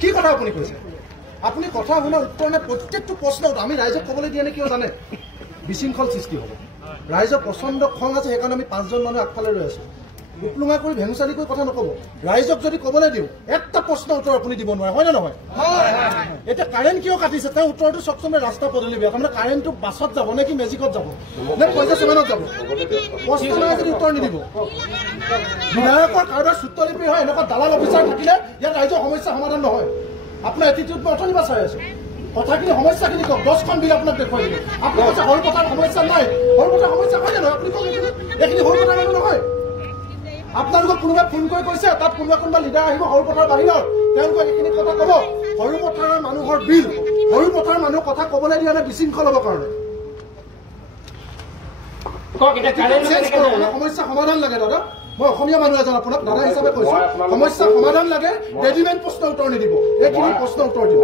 কি কথা আপুনি কৈছে? আপুনি কথা শুনাৰ উত্তৰ নাই। প্ৰত্যেকটো প্ৰশ্নত আমি ৰাইজক ক'বলৈ দিয়ে নে কিয় জানে? বিশৃংখল সৃষ্টি হ'ব। ৰাইজৰ প্ৰচণ্ড খং আছে, সেইকাৰণে আমি 5জন মানুহ আগফালে ৰৈ আছো। উপলুঙা কৰি ভেঙুচালি কৰি কথা নক'ব। ৰাইজক যদি ক'বলৈ দিওঁ একটা প্ৰশ্ন উত্তৰ আপুনি দিব নোৱাৰে, হয় নে নহয়? এতিয়া কাৰেণ্ট কিয় কাটিছে তেওঁ উত্তৰটো চাওকচোন। ৰাস্তা পদূলি বেয়া, তাৰমানে কাৰেণ্টটো বাছত যাব নে কি মেজিকত যাব নে পইচা চেভেনত যাব? প্ৰশ্ন নাই যদি উত্তৰ নিদিব। বিধায়কৰ কাৰোবাৰ চুত্ৰলিপি হয়, এনেকুৱা দালাল অফিচাৰ থাকিলে ইয়াত ৰাইজৰ সমস্যা সমাধান নহয়। আপোনাৰ এটিটিউড মই অথনিবা চাই আছো। কথাখিনি সমস্যাখিনি কওক, 10খন বিল আপোনাক দেখুৱাই দিলোঁ। আপুনি কৈছে সৰু পথাৰ সমস্যা নাই, সৰু পথাৰ সমস্যা হয় নে নহয়? আপুনি কওক এইখিনি সৰু পথাৰ মানুহ নহয়। আপোনালোকক কোনোবাই ফোন কৰি কৈছে তাত কোনোবা লিডাৰ আহিব সৰু পথাৰ বাহিৰৰ, তেওঁলোকে এইখিনি কথা ক'ব। সৰু পথাৰৰ মানুহৰ বিল, সৰু পথাৰৰ মানুহৰ কথা ক'বলৈ দিয়া নাই বিশৃংখল হ'বৰ কাৰণে। সমস্যা সমাধান লাগে দাদা। মই অসমীয়া মানুহ এজন আপোনাক দাদা হিচাপে কৈছো, সমস্যা সমাধান লাগে। ৰেডিমেড প্ৰশ্ন উত্তৰ নিদিব, এইখিনি প্ৰশ্ন উত্তৰ দিব।